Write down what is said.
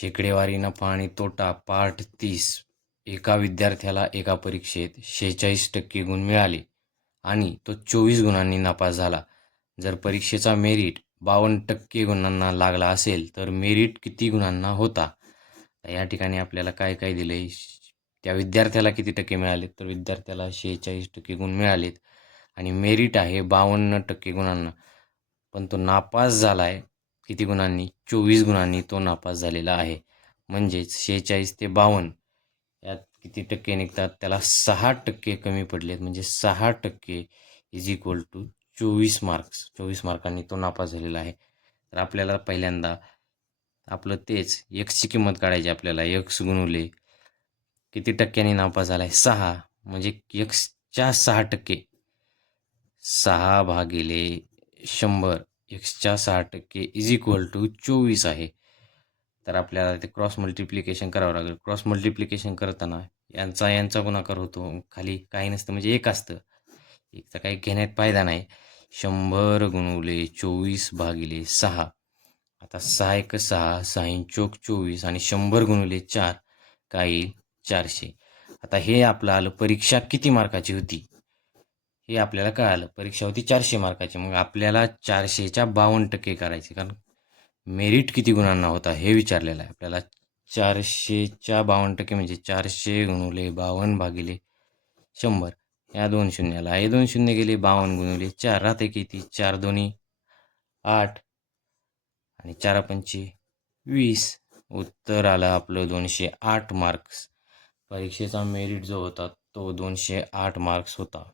शेकडेवारी नफा आणि तोटा पार्ट तीस. एका विद्यार्थ्याला एका परीक्षेत शेहेचाळीस टक्के गुण मिळाले आणि तो चोवीस गुणांनी नापास झाला. जर परीक्षेचा मेरिट बावन्न टक्के गुणांना लागला असेल तर मेरिट किती गुणांना होता? तर या ठिकाणी आपल्याला काय काय दिलं आहे त्या विद्यार्थ्याला किती टक्के मिळाले तर विद्यार्थ्याला शेहेचाळीस टक्के गुण मिळालेत. आणि मेरिट आहे बावन्न टक्के गुणांना. पण तो नापास झाला आहे किती गुणांनी? चोवीस गुणांनी तो नापास झालेला आहे. म्हणजेच शेहेचाळीस ते बावन्न. यात किती टक्के निघतात? त्याला सहा टक्के कमी पडलेत. म्हणजे सहा टक्के इज इक्वल टू चोवीस मार्क्स चोवीस मार्कांनी तो नापास झालेला आहे. तर आपल्याला पहिल्यांदा आपलं तेच एक्सची किंमत काढायची आपल्याला. एक्स गुणवले किती टक्क्यांनी नापास झाला आहे सहा. म्हणजे एक्सच्या सहा टक्के. सहा भागिले शंभर. एक्सच्या सहा टक्के इज इक्वल टू चोवीस आहे. तर आपल्याला ते क्रॉस मल्टिप्लिकेशन करावं लागेल. क्रॉस मल्टिप्लिकेशन करताना यांचा यांचा गुणाकार होतो. खाली काही नसतं म्हणजे एक असतं. एकचा काही घेण्यात फायदा नाही. शंभर गुणवले चोवीस भागिले सहा. आता सहा एक सहा सहा चोक चोवीस आणि शंभर गुणवले चार काही चारशे. आता हे आपलं आलं परीक्षा किती मार्काची होती? हे आपल्याला कळालं. परीक्षा होती चारशे मार्काची. मग आपल्याला चारशेच्या बावन्न टक्के करायचे. कारण मेरिट किती गुणांना होता हे विचारलेलं आहे. आपल्याला चारशेच्या बावन्न टक्के म्हणजे चारशे गुणुले बावन्न भागिले शंभर. या दोन शून्याला. हे दोन शून्य गेले बावन्न गुणुले चार. राहते किती चार दोन्ही आठ. आणि चार पंचे वीस. उत्तर आलं आपलं दोनशे आठ मार्क्स. परीक्षेचा मेरिट जो होता तो दोनशे आठ मार्क्स होता.